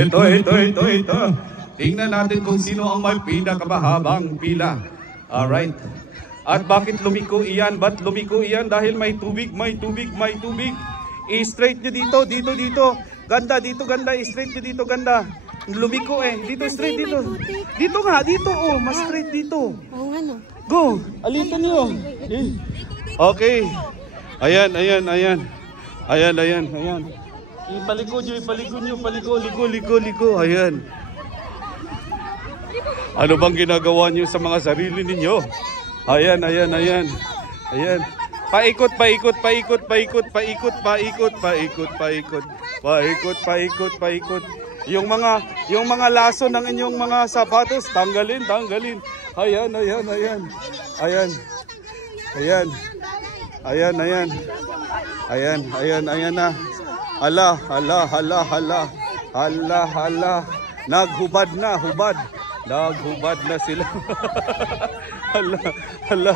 Ito. Tingnan natin kung sino ang may pinakamahabang pila. Alright. At bakit lumiko iyan? Ba't lumiko iyan? Dahil may tubig. I-straight nyo dito. Ganda, dito ganda. I-straight nyo dito, ganda. Lumiko eh. Dito, straight dito. Dito nga, dito. Oh, mas straight dito. Go. Alitan nyo. Okay. Ayan. Ipaliko nyo. Liko. Ayan. Ano bang ginagawa nyo sa mga sarili ninyo? Ayan. Paikot. Yung mga laso ng inyong mga sapatos, tanggalin. Ayan na. Hala. Naghubad na sila. Hala. Hala.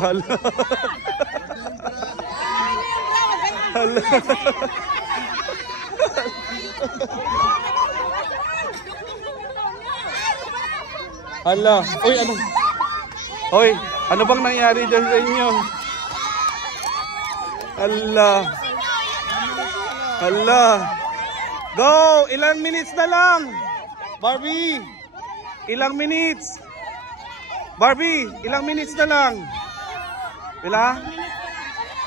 Ano bang nangyari dyan sa inyo? Hala. Go! Ilang minutes na lang? Barbie! Ilang minutes? Barbie, ilang minutes na lang? Pila?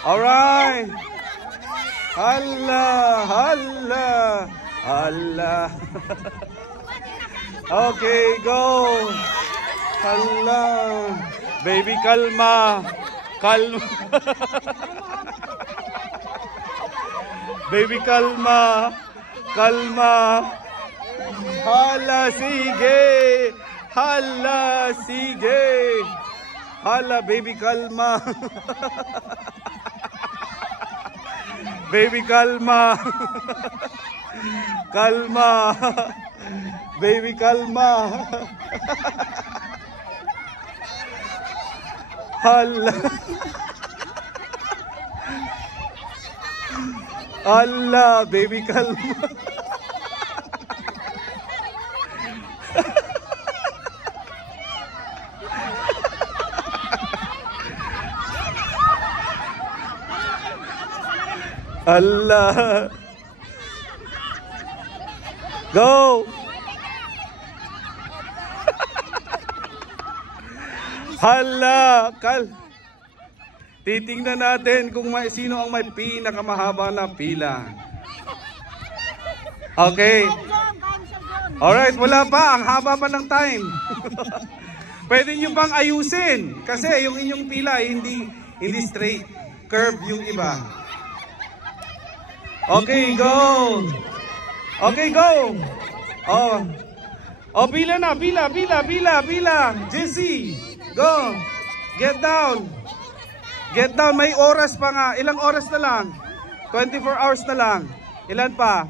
Alright. Hala. Okay, go. Hala. Baby, kalma. Baby, kalma. Hala, sige. Hala, baby, kalma. Baby, kalma. Baby, kalma. Hala. Baby, kalma. Allah. Go. Hala. Titingnan natin kung sino ang may pinakamahaba na pila. Okay. Alright, wala pa. Ang haba pa ng time. Pwede nyo bang ayusin? Kasi yung inyong pila hindi straight. Curve yung iba. Okay, go. Pila na. Jesse, go. Get down. May oras pa nga. Ilang oras na lang? 24 hours na lang. Ilan pa?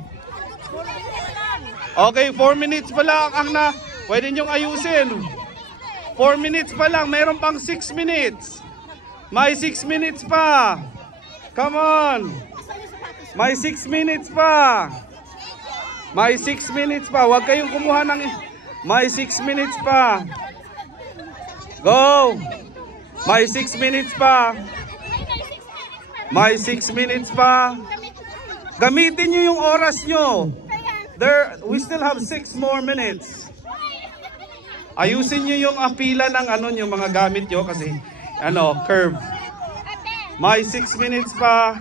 4 minutes. Okay, 4 minutes pa lang ang pwede nyong ayusin. 4 minutes pa lang. Meron pang 6 minutes. May 6 minutes pa. Come on. May 6 minutes pa. Huwag kayong kumuha ng... May 6 minutes pa. Go. May 6 minutes pa. Gamitin nyo yung oras nyo. We still have 6 more minutes. Ayusin nyo yung pila ng yung mga gamit nyo kasi curve. May 6 minutes pa.